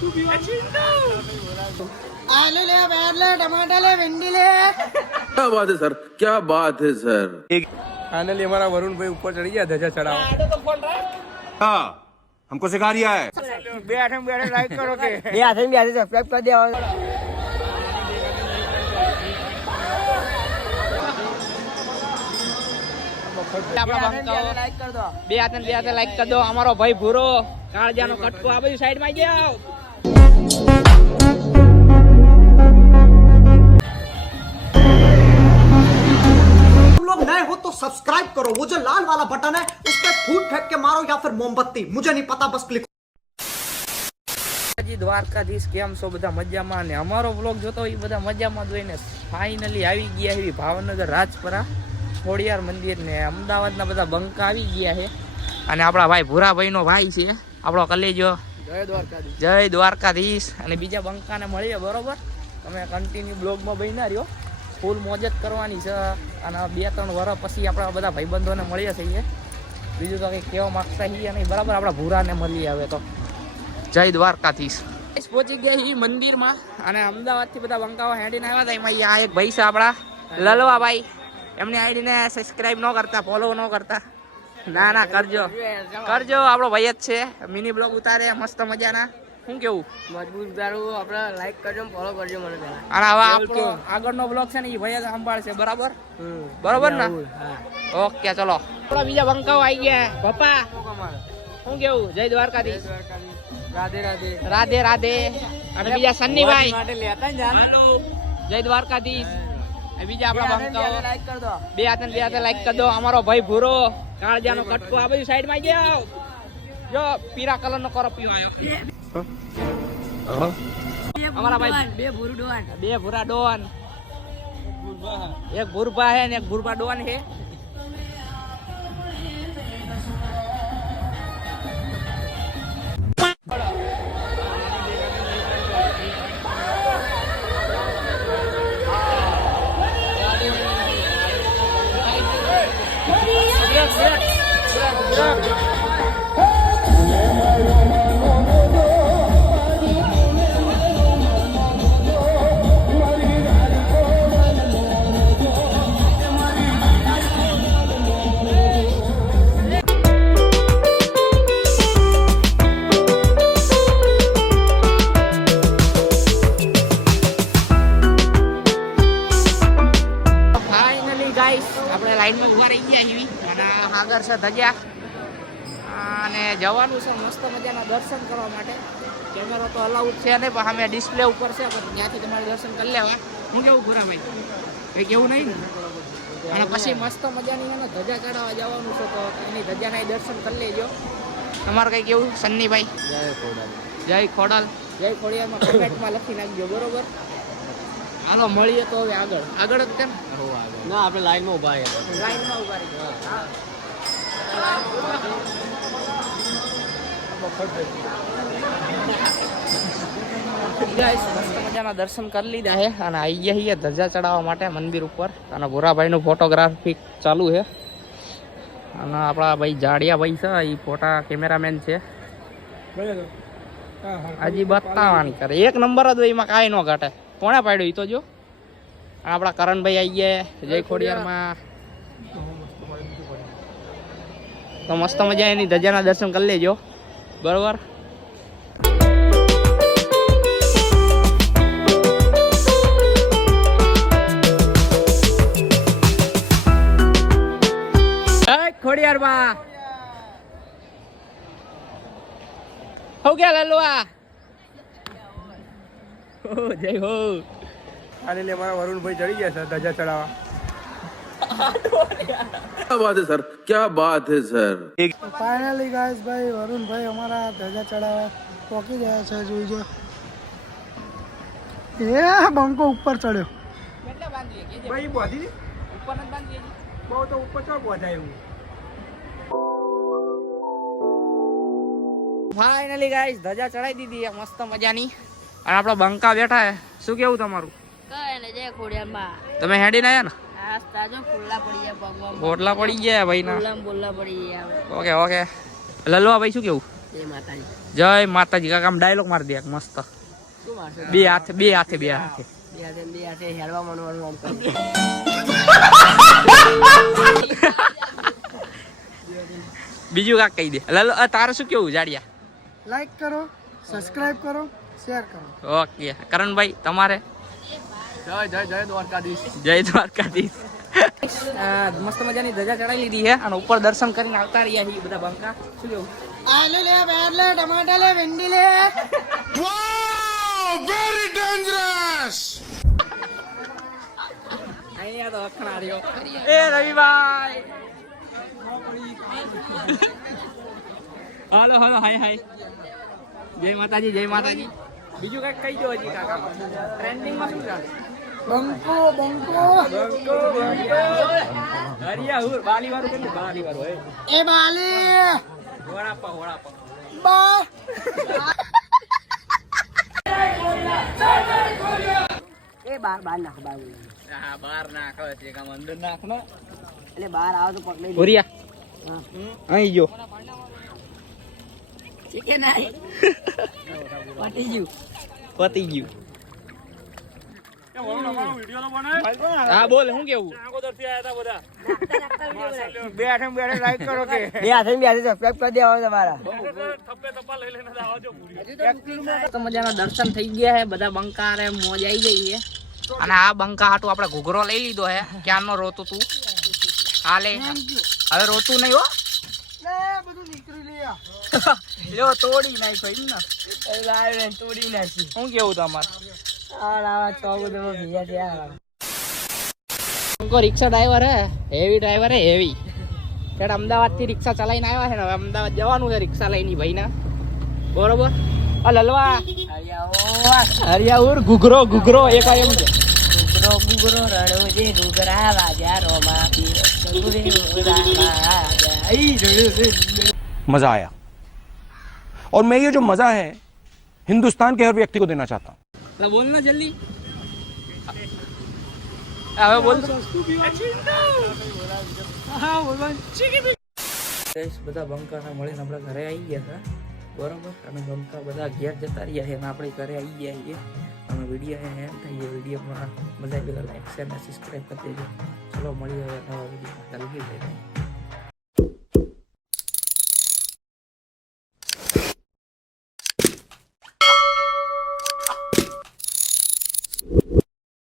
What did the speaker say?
आलू ले, प्याज ले, टमाटर ले, भिंडी ले। क्या बात है सर, क्या बात है सर। फाइनली हमारा वरुण भाई ऊपर चढ़ गया ध्वजा चढ़ाओ। हाँ, हमको सिखा रिया है। बैठे लाइक करो के ये आते सब्सक्राइब कर दिया। લાઈક કર દો બે હાથે લાઈક કર દો અમારો ભાઈ ભૂરો કાળજાનો કટકો આ બધી સાઈડ માં જાઓ तुम लोग नए हो तो सब्सक्राइब करो, वो जो लाल वाला बटन है उस पर फूट फेंक के मारो या फिर मोमबत्ती, मुझे नहीं पता, बस क्लिक। દ્વારકાધીશ કેમ છો બધા મજામાં ને અમારો વ્લોગ જોતો એ બધા મજામાં જ હોય ને ફાઇનલી આવી ગયા એવી ભાવનગર રાજપરા ખોડિયાર મંદિર ને અમદાવાદના બધા બંકા આવી ગયા છે અને આપણા ભાઈ ભૂરાભાઈનો ભાઈ છે આપણો કલેજો જય દ્વારકાધીશ અને બીજા બંકાને મળીએ બરોબર તમે કન્ટિન્યુ બ્લોગમાં બન્યા રહ્યો ફૂલ મોજ જ કરવાની છે અને 2-3 વર્ષ પછી આપણા બધા ભાઈબંધોને મળીએ છીએ બીજું તો કંઈ કહેવા માગતા છીએ નહીં બરાબર આપણા ભૂરાને મળીએ હવે તો જય દ્વારકાધીશ પહોંચી ગયા એ મંદિરમાં અને અમદાવાદથી બધા બંકાઓ હેડીને આવ્યા હતા એમાં આ એક ભાઈ છે આપણા લલવાભાઈ એમની આઈડીને સબસ્ક્રાઇબ ન કરતા ફોલો ન કરતા ના કરજો આપણો ભાઈ જ છે મિની બ્લોગ ઉતારે મસ્ત મજાના શું કેવું મજબૂત ઉતારવું આપણે લાઈક કરજો ફોલો કરજો મને પહેલા અને હવે આપણો આગળનો બ્લોગ છે ને એ ભાઈ જ સંભાળશે બરાબર બરાબર ને ઓકે ચલો આપણા બીજા બંકાઓ આવી ગયા પપ્પા શું કેવું જય દ્વારકાધીશ રાધે રાધે અને બીજા સન્નીભાઈ જય દ્વારકાધીશ બીજા આપણા બંકાઓ બે હાથે લાઈક કરી દો અમારો ભાઈ ભૂરો કાળજાનો કટકો આ બધી સાઈડ માં જાઓ જો પીરા કલર નો કરો પીવો આવ્યો અમારા ભાઈ બે ભૂરા ડોન એક ભૂરભા હે ને એક ભૂરભા ડોન હે આપણે લાઈનમાં ઉભા રહી ગયા એવી અને આગળ છે ધજા અને જવાનું છે મસ્ત મજાના દર્શન કરવા માટે કેમેરો તો અલાઉડ છે નહીં પણ અમે ડિસ્પ્લે ઉપર છે ત્યાંથી તમારે દર્શન કરી લેવા હું કેવું ભૂરાભાઈ કંઈ કેવું નહીં ને અને પછી મસ્ત મજાની એને ધજા ચડાવવા જવાનું છે તો એની ધજાના દર્શન કરી લેજો તમારે કંઈ કેવું સન્નીભાઈ જય ખોડલ જય ખોડિયારમાં કમેન્ટમાં લખી નાખજો બરોબર હાલો મળીએ તો હવે આગળ જ કેમ ના આપણે લાઈનમાં ઉભા મસ્ત મજાના દર્શન કરી લીધા છે અને આવી ગયા છીએ ધજા ચડાવવા માટે મંદિર ઉપર અને ભૂરાભાઈનું ફોટોગ્રાફી ચાલુ છે અને આપણા ભાઈ જાડિયા ભાઈ છે એ ફોટા કેમેરામેન છે હજી બતાવવાની કરે એક નંબર જ હોય એમાં કાંઈ ન ઘટે કોણે પાડ્યું એ તો જો આપણા કરણભાઈ આવી ગયા જય ખોડિયારમાં તો મસ્ત મજા એની ધજાના દર્શન કરી લેજો બરોબર ખોડિયારમાં હો ગયા લલવા જય હો फाइनली हमारा वरुण भाई चढ़ गया सर ध्वजा चढ़ावा क्या बात है सर, क्या बात है सर। फाइनली गाइस भाई वरुण भाई हमारा धजा चढ़ावा पहुंची गया છે જોઈજો એ બંકો ઉપર ચડ્યો કેટલા બાંધીએ કે भाई बोधी ઉપર ન બાંધીએ बहुत तो ऊपर चढ़ पहुंचा हूं ફાઇનલી ગાઈસ ધજા ચડાઈ દીધી છે મસ્ત મજાની અને આપણો બંકા બેઠા છે શું કેવું તમારું કઈ ને જય ખોડિયારમાં તમે હેડીને આયા ને આ તાજો ફૂલા પડી જાય પગમાં બોટલા પડી ગયા ભાઈ ના બોલ્લા પડી જાય ઓકે લલવા ભાઈ શું કેવું જય માતાજી. જય માતાજી. કાકા આમ ડાયલોગ મારી દે એક મસ્ત. શું મારશે? બે હાથે બે હાથે બે હાથે. બે હાથે હેરવા મનવાનું આમ કરે. બીજું કાક કહી દે. લાલો તારે શું કેવું જાડિયા? લાઈક કરો, સબસ્ક્રાઇબ કરો, શેર કરો. ઓકે કરણભાઈ તમારે? જય જય જય દ્વારકાધીશ. જય દ્વારકાધીશ. મસ્ત મજાની ધજા ચડાવી લીધી છે અને ઉપર દર્શન કરીને આવતા રહ્યા છીએ બધા બંકા. શું કેવું? આલુ લે, બેર લે, ટમાટા લે, ભીંડી લે. અહીંયા તો અખણા રહ્યો. એ રવિભાઈ. હાલો હાલો હાય હાય. જય માતાજી જય માતાજી. બીજું કઈક કહી દો હજી કાકા. ટ્રેન્ડિંગમાં શું ચાલે? બંકો બંકો બંકો બંકો. હરિયા હુર બાલી વાળું કેટલું બાલી વાળું હે. એ બાલી વડાપાવ વડાપાવ. બા એ બાર નાખ બાર. હા બહાર નાખો છે કામ અંદર નાખ ને. એટલે બહાર આવો તો પકડી લે. હોરિયા અહીં જો. ચિકન આઈ. પતી ગયું. પતી ગયું. હા બોલ શું કેવું? બેઠે બેઠે લાઈક કરો કે બે હાથે સબસ્ક્રાઇબ કરી દેવા તમારા. તો મજાના દર્શન થઈ ગયા છે. બધા બંકા રે મોજ આવી ગઈ છે. અને આ બંકા હાટું આપણે ઘૂઘરો લઈ લીધો હે. ક્યારનો રોતું તું? હાલે હવે રોતું નહીં હો. બધું નીકળી લે. લ્યો તોડી નાખ્યો એમ ને. લાવે તોડી નાખી. શું કેવું તમારે? આવા ચોગું ભેગા થયા. બંકો રિક્ષા ડ્રાઈવર હે. હેવી ડ્રાઈવર હે હેવી. ત્યારે અમદાવાદ થી રિક્ષા ચલાવીને આવ્યા છે ને હવે અમદાવાદ જવાનું છે રિક્ષા લઈને ભાઈને. બરોબર. લલવા હરિયાઉર ઘૂઘરો ઘૂઘરો એક એમ છે. ગુગરો રડો જે ગુગરા વાગ્યા રોમા પીરો ગુરે मजा आया और मैं ये जो मजा है हिंदुस्तान के हर व्यक्ति को देना चाहता हूँ. બોલ ના જલ્દી. હવે બોલ. બધા બંકાના મળીને આપણા ઘરે આવી ગયા હતા. બરોબર. અને બંકા બધા ઘેર જતા રહ્યા છે અને આપણે ઘરે આવી ગયા છીએ. અને વિડીયો એન્ડ થઈ ગયો. વિડીયોમાં બધા પેલા લાઈક શેર અને સબસ્ક્રાઈબ કરી દેજો. ચલો મળીએ હવે નવા વિડીયોમાં. જલ્દી જઈને